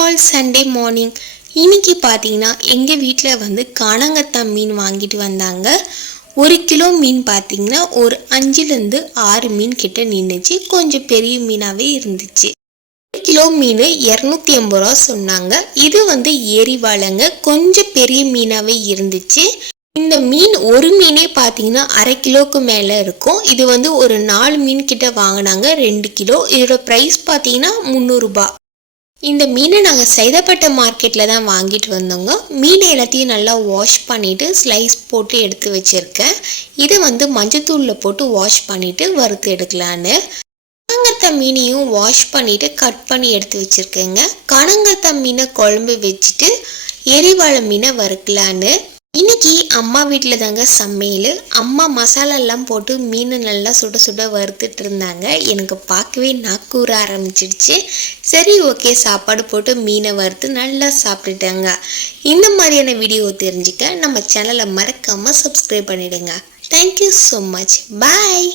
All Sunday morning. இன்னைக்கு பார்த்தீங்கன்னா எங்கள் வீட்டில் வந்து காணங்கத்தா மீன் வாங்கிட்டு வந்தாங்க. 1 கிலோ மீன் பார்த்தீங்கன்னா ஒரு 5லேருந்து 6 மீன் கிட்ட நின்றுச்சு. கொஞ்சம் பெரிய மீனாகவே இருந்துச்சு. 1 கிலோ மீன் 250 ரூபா சொன்னாங்க. இது வந்து ஏரிவாழைங்க, கொஞ்சம் பெரிய மீனாகவே இருந்துச்சு. இந்த மீன் ஒரு மீனே பார்த்தீங்கன்னா 1/2 கிலோவுக்கு மேலே இருக்கும். இது வந்து ஒரு 4 மீன் கிட்ட வாங்கினாங்க, 2 கிலோ. இதோட ப்ரைஸ் பார்த்தீங்கன்னா 300 ரூபா. இந்த மீனை நாங்கள் சைதாப்பேட்டை மார்க்கெட்டில் தான் வாங்கிட்டு வந்தோங்க. மீன் எல்லாத்தையும் நல்லா வாஷ் பண்ணிவிட்டு ஸ்லைஸ் போட்டு எடுத்து வச்சுருக்கேன். இதை வந்து மஞ்சத்தூளில் போட்டு வாஷ் பண்ணிவிட்டு வறுத்து எடுக்கலான்னு. கனங்கத்தா மீனையும் வாஷ் பண்ணிவிட்டு கட் பண்ணி எடுத்து வச்சுருக்கேங்க. கனங்கத்தா மீனை குழம்பு வச்சுட்டு எரிவாழை மீனை வறுக்கலான்னு. இன்னைக்கு அம்மா வீட்டில் தாங்க சமையல். அம்மா மசாலாலாம் போட்டு மீனை நல்லா சுட சுட வறுத்துட்டு இருந்தாங்க. எனக்கு பார்க்கவே நாக்கூற ஆரம்பிச்சிடுச்சு. சரி, ஓகே, சாப்பாடு போட்டு மீனை வறுத்து நல்லா சாப்பிட்டுட்டாங்க. இந்த மாதிரியான வீடியோ தெரிஞ்சுக்க நம்ம சேனலை மறக்காமல் சப்ஸ்கிரைப் பண்ணிவிடுங்க. Thank you so much. பாய்.